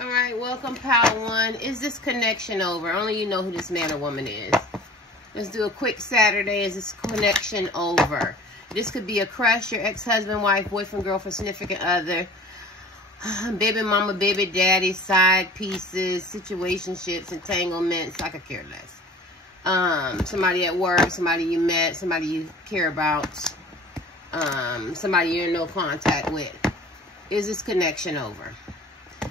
All right, welcome, Pile One. Is this connection over? Only you know who this man or woman is. Let's do a quick Saturday. Is this connection over? This could be a crush, your ex-husband, wife, boyfriend, girlfriend, significant other, baby mama, baby daddy, side pieces, situationships, entanglements. I could care less. Somebody at work, somebody you met, somebody you care about, somebody you're in no contact with. Is this connection over?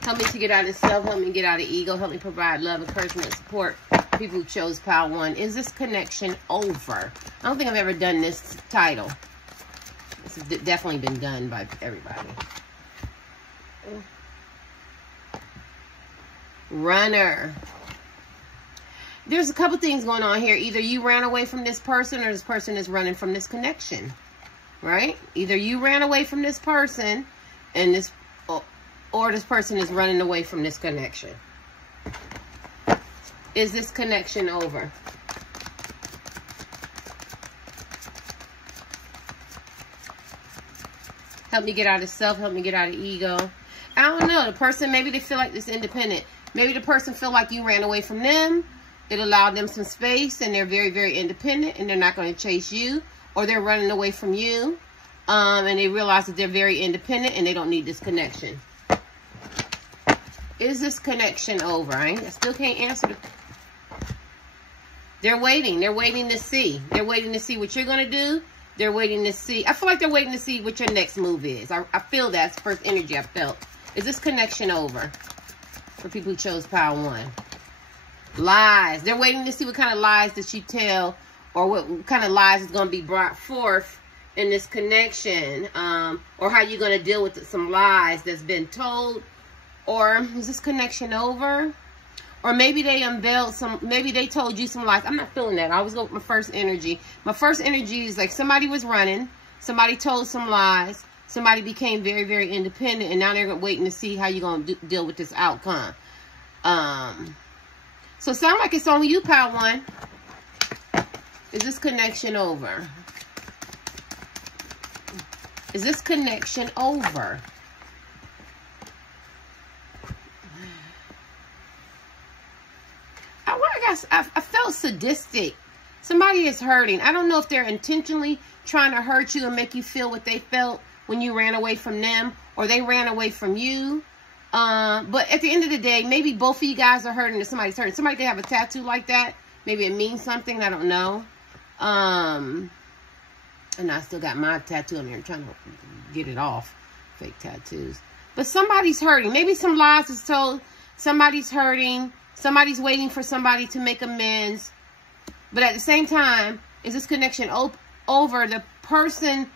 Help me to get out of self, help me get out of ego, help me provide love, encouragement, support. People who chose Pile One. Is this connection over? I don't think I've ever done this title. This has definitely been done by everybody. Runner. There's a couple things going on here. Either you ran away from this person or this person is running from this connection. Right? Either you ran away from this person and this, or this person is running away from this connection. Is this connection over? Help me get out of self. Help me get out of ego. I don't know. The person, maybe they feel like this independent. Maybe the person feel like you ran away from them. It allowed them some space and they're very, very independent and they're not going to chase you. Or they're running away from you. And they realize that they're very independent and they don't need this connection. Is this connection over? I still can't answer the... They're waiting. They're waiting to see. They're waiting to see what you're going to do. They're waiting to see. I feel like they're waiting to see what your next move is. I feel that's the first energy I felt. Is this connection over? For people who chose Pile One. Lies. They're waiting to see what kind of lies that you tell. Or what kind of lies is going to be brought forth in this connection. Or how you're going to deal with some lies that's been told. Or is this connection over? Or maybe they unveiled some, maybe they told you some lies. I'm not feeling that. I always go with my first energy. My first energy is like somebody was running. Somebody told some lies. Somebody became very, very independent. And now they're waiting to see how you're going to deal with this outcome. So it sounds like it's only you, Pile One. Is this connection over? Is this connection over? I felt sadistic. Somebody is hurting. I don't know if they're intentionally trying to hurt you and make you feel what they felt when you ran away from them or they ran away from you. But at the end of the day, maybe both of you guys are hurting or somebody's hurting. Somebody could have a tattoo like that. Maybe it means something. I don't know. And I still got my tattoo on there. I'm trying to get it off. Fake tattoos. But somebody's hurting. Maybe some lies is told. Somebody's hurting. Somebody's waiting for somebody to make amends. But at the same time, is this connection over? The person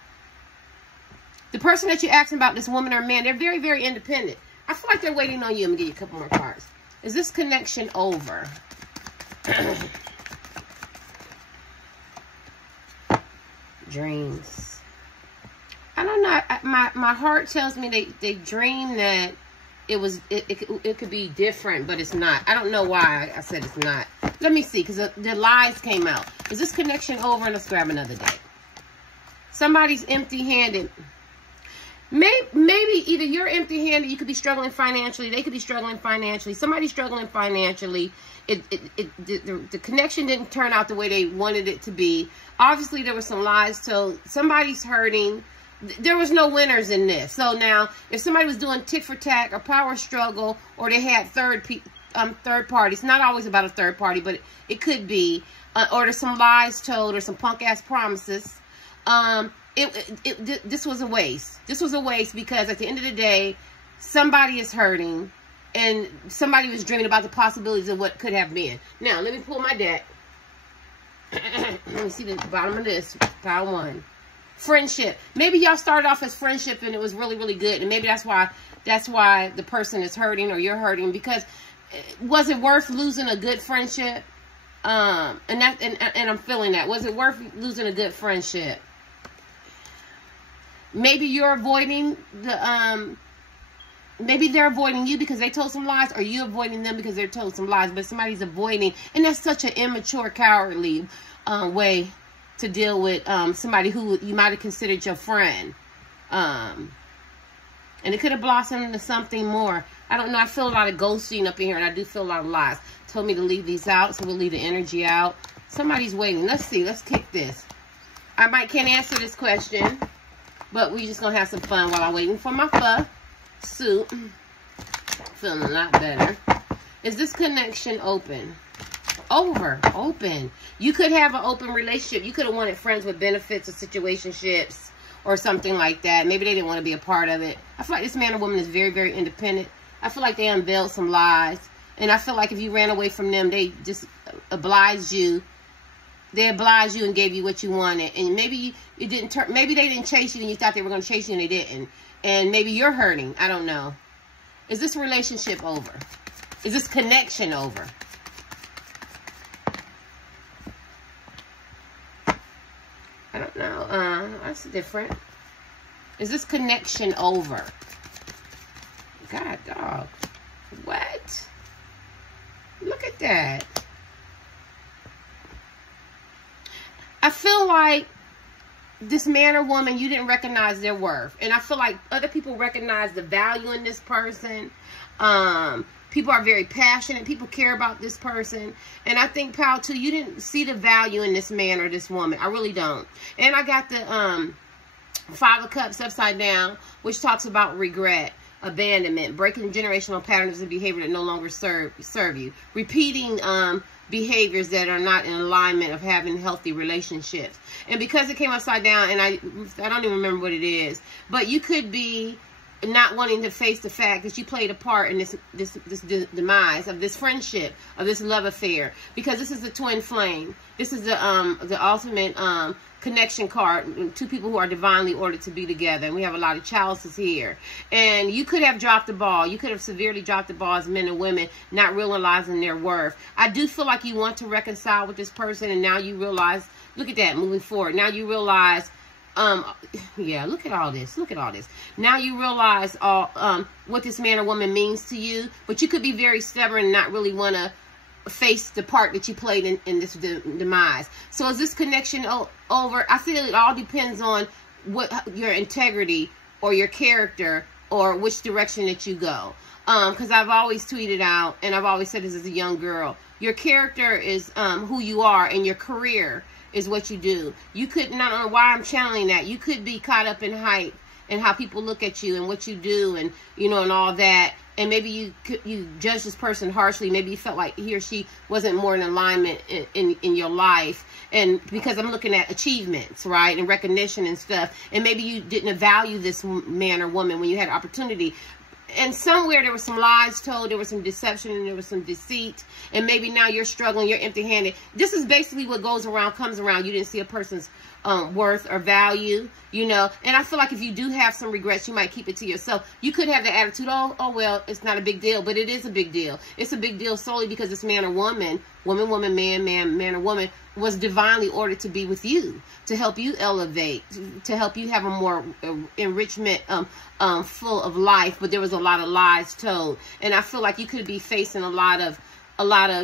that you're asking about, this woman or man, they're very, very independent. I feel like they're waiting on you. I'm going to give you a couple more cards. Is this connection over? Dreams. I don't know. My heart tells me they dream that it could be different, but it's not. I don't know why I said it's not. Let me see, because the lies came out. Is this connection over? Let's grab another deck. Somebody's empty-handed. Maybe either you're empty-handed, you could be struggling financially, they could be struggling financially, somebody's struggling financially. The connection didn't turn out the way they wanted it to be. Obviously, there were some lies told. Somebody's hurting. There was no winners in this. So now, if somebody was doing tit for tat or power struggle, or they had third parties, not always about a third party, but it could be, or there's some lies told or some punk ass promises. This was a waste. This was a waste because at the end of the day, somebody is hurting, and somebody was dreaming about the possibilities of what could have been. Now, let me pull my deck. Let me see the bottom of this. Pile One. Friendship. Maybe y'all started off as friendship and it was really, really good. And maybe that's why the person is hurting or you're hurting, because was it worth losing a good friendship? And I'm feeling that. Was it worth losing a good friendship? Maybe you're avoiding maybe they're avoiding you because they told some lies, or you avoiding them because they're told some lies, but somebody's avoiding. And that's such an immature, cowardly way to deal with somebody who you might have considered your friend. And it could have blossomed into something more. I don't know. I feel a lot of ghosting up in here, and I do feel a lot of lies. Told me to leave these out, so we'll leave the energy out. Somebody's waiting. Let's see. Let's kick this. I can't answer this question, but we just going to have some fun while I'm waiting for my pho soup. Feeling a lot better. Is this connection open? Over. Open. You could have an open relationship. You could have wanted friends with benefits or situationships or something like that. Maybe they didn't want to be a part of it. I feel like this man or woman is very, very independent. I feel like they unveiled some lies. And I feel like if you ran away from them, they just obliged you. They obliged you and gave you what you wanted. And maybe it didn't turn. Maybe they didn't chase you and you thought they were going to chase you and they didn't. And maybe you're hurting. I don't know. Is this relationship over? Is this connection over? I don't know. That's different. Is this connection over? God, dog. What? Look at that. I feel like this man or woman, you didn't recognize their worth. And I feel like other people recognize the value in this person. People are very passionate. People care about this person. And I think, pal, too, you didn't see the value in this man or this woman. I really don't. And I got the Five of Cups upside down, which talks about regret, abandonment, breaking generational patterns of behavior that no longer serve you, repeating behaviors that are not in alignment of having healthy relationships. And because it came upside down, and I don't even remember what it is, but you could be not wanting to face the fact that you played a part in this demise of this friendship, of this love affair, because this is the twin flame. This is the ultimate connection card. Two people who are divinely ordered to be together, and we have a lot of chalices here. And you could have dropped the ball. You could have severely dropped the ball as men and women, not realizing their worth. I do feel like you want to reconcile with this person, and now you realize, look at that, moving forward. Now you realize, yeah, look at all this. Look at all this. Now you realize what this man or woman means to you, but you could be very stubborn and not really want to face the part that you played in this demise. So is this connection over? I feel it all depends on what your integrity or your character or which direction that you go. Because I've always tweeted out, and I've always said this as a young girl, your character is who you are, and your career is what you do. You could, not know why I'm channeling that. You could be caught up in hype and how people look at you and what you do, and you know, and all that. And maybe you judge this person harshly. Maybe you felt like he or she wasn't more in alignment in your life. And because I'm looking at achievements, right, and recognition and stuff. And maybe you didn't value this man or woman when you had opportunity. And somewhere there was some lies told, there was some deception, and there was some deceit. And maybe now you're struggling, you're empty-handed. This is basically what goes around, comes around. You didn't see a person's worth or value, you know. And I feel like if you do have some regrets, you might keep it to yourself. You could have the attitude, oh well, it's not a big deal. But it is a big deal. It's a big deal solely because this man or woman, woman, man or woman, was divinely ordered to be with you, to help you elevate, to help you have a more enrichment full of life. But there was a lot of lies told, and I feel like you could be facing a lot of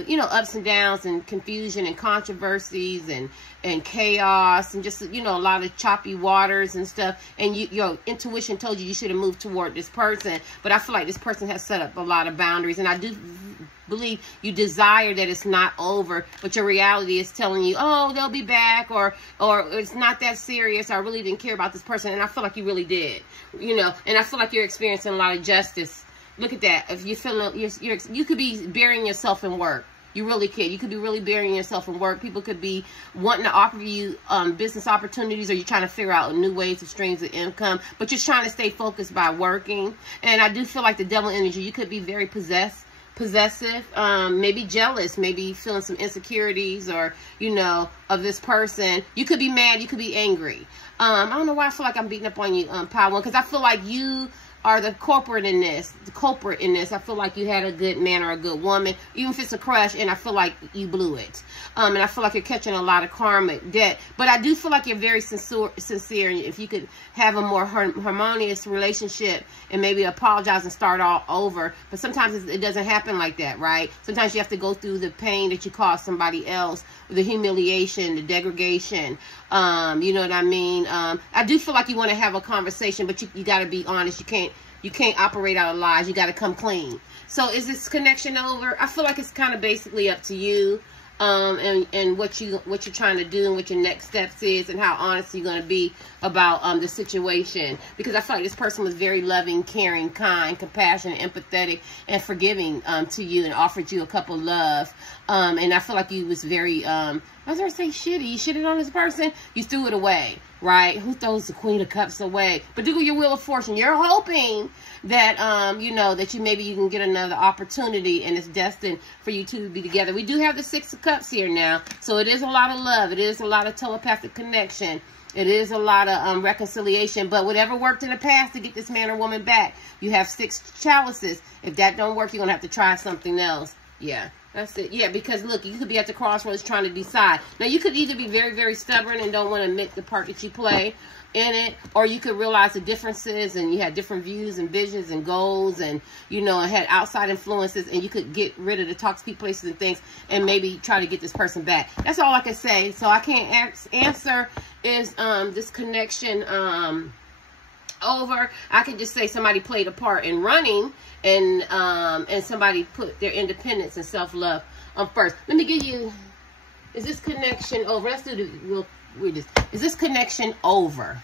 you know, ups and downs and confusion and controversies and chaos and just, you know, a lot of choppy waters and stuff. And your intuition told you should have moved toward this person, but I feel like this person has set up a lot of boundaries, and I do believe you desire that it's not over, but your reality is telling you, oh, they'll be back, or it's not that serious, or I really didn't care about this person. And I feel like you really did, you know, and I feel like you're experiencing a lot of justice. Look at that. If you feel you could be burying yourself in work. You really could. You could be really burying yourself in work. People could be wanting to offer you business opportunities, or you're trying to figure out new ways of streams of income, but you're trying to stay focused by working. And I do feel like the devil energy, you could be very possessive, maybe jealous, maybe feeling some insecurities, or, you know, of this person. You could be mad. You could be angry. I don't know why I feel like I'm beating up on you, Power One, because I feel like you are the culprit in this. I feel like you had a good man or a good woman, even if it's a crush, and I feel like you blew it. And I feel like you're catching a lot of karmic debt. But I do feel like you're very sincere. And if you could have a more harmonious relationship and maybe apologize and start all over. But sometimes it doesn't happen like that, right? Sometimes you have to go through the pain that you caused somebody else, the humiliation, the degradation. You know what I mean? I do feel like you want to have a conversation, but you got to be honest. You can't You can't operate out of lies. You got to come clean. So is this connection over? I feel like it's kind of basically up to you. And what you're trying to do and what your next steps is and how honest you're going to be about the situation, because I feel like this person was very loving, caring, kind, compassionate, empathetic, and forgiving to you, and offered you a cup of love, and I feel like you was very I was going to say shitty. You shitted on this person, you threw it away, right? Who throws the Queen of Cups away? But do your Wheel of Fortune. You're hoping that you know that maybe you can get another opportunity, and it's destined for you two to be together. We do have the Six of Cups here now, so it is a lot of love. It is a lot of telepathic connection. It is a lot of reconciliation. But whatever worked in the past to get this man or woman back, you have 6 chalices. If that don't work, you're gonna have to try something else. Yeah. That's it. Yeah, because look, you could be at the crossroads trying to decide. Now, you could either be very, very stubborn and don't want to admit the part that you play in it, or you could realize the differences and you had different views and visions and goals, and, you know, had outside influences, and you could get rid of the toxic places and things and maybe try to get this person back. That's all I can say. So I can't answer is this connection over. I can just say somebody played a part in running, and somebody put their independence and self-love first. Let me give you, is this connection over? Let's do the, is this connection over?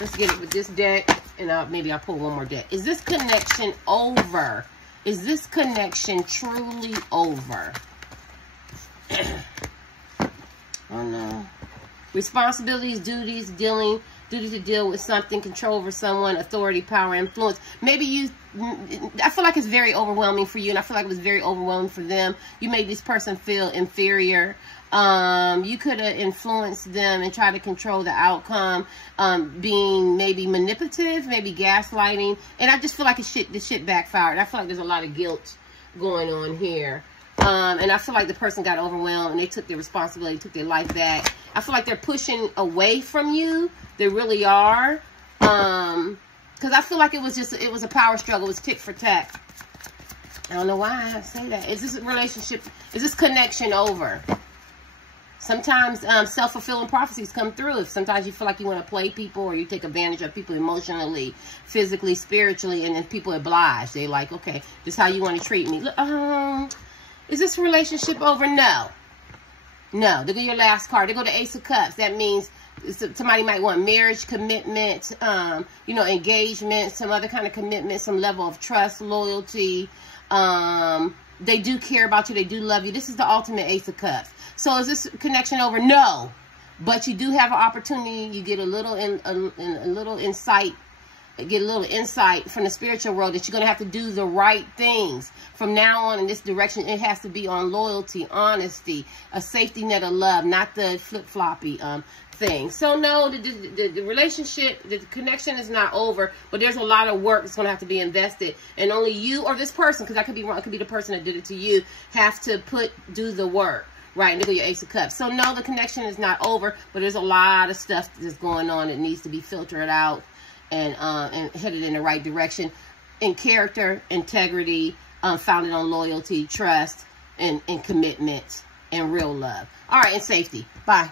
Let's get it with this deck, and maybe I'll pull one more deck. Is this connection over? Is this connection truly over? Oh no. Responsibilities, duties, duty to deal with something, control over someone, authority, power, influence. Maybe I feel like it's very overwhelming for you, and I feel like it was very overwhelming for them. You made this person feel inferior. You could have influenced them and tried to control the outcome, being maybe manipulative, maybe gaslighting. And I just feel like the shit backfired. I feel like there's a lot of guilt going on here. And I feel like the person got overwhelmed and they took their responsibility, took their life back. I feel like they're pushing away from you. They really are. Because I feel like it was a power struggle. It was tit for tat. I don't know why I say that. Is this relationship, is this connection over? Sometimes self-fulfilling prophecies come through. If sometimes you feel like you want to play people, or you take advantage of people emotionally, physically, spiritually, and then people oblige. They like, okay, this is how you want to treat me. Is this relationship over? No. No. They go your last card. They go to Ace of Cups. That means somebody might want marriage, commitment, you know, engagement, some other kind of commitment, some level of trust, loyalty. They do care about you. They do love you. This is the ultimate Ace of Cups. So is this connection over? No. But you do have an opportunity. You get a little insight. Get a little insight from the spiritual world that you're going to have to do the right things from now on in this direction. It has to be on loyalty, honesty, a safety net of love, not the flip-floppy thing. So no, the relationship, the connection is not over, but there's a lot of work that's going to have to be invested, and only you or this person, because I could be wrong, it could be the person that did it to you, have to do the work. Right, and look at your Ace of Cups. So no, the connection is not over, but there's a lot of stuff that's going on that needs to be filtered out and headed in the right direction, in character, integrity, founded on loyalty, trust, and commitment, and real love. All right, and safety. Bye.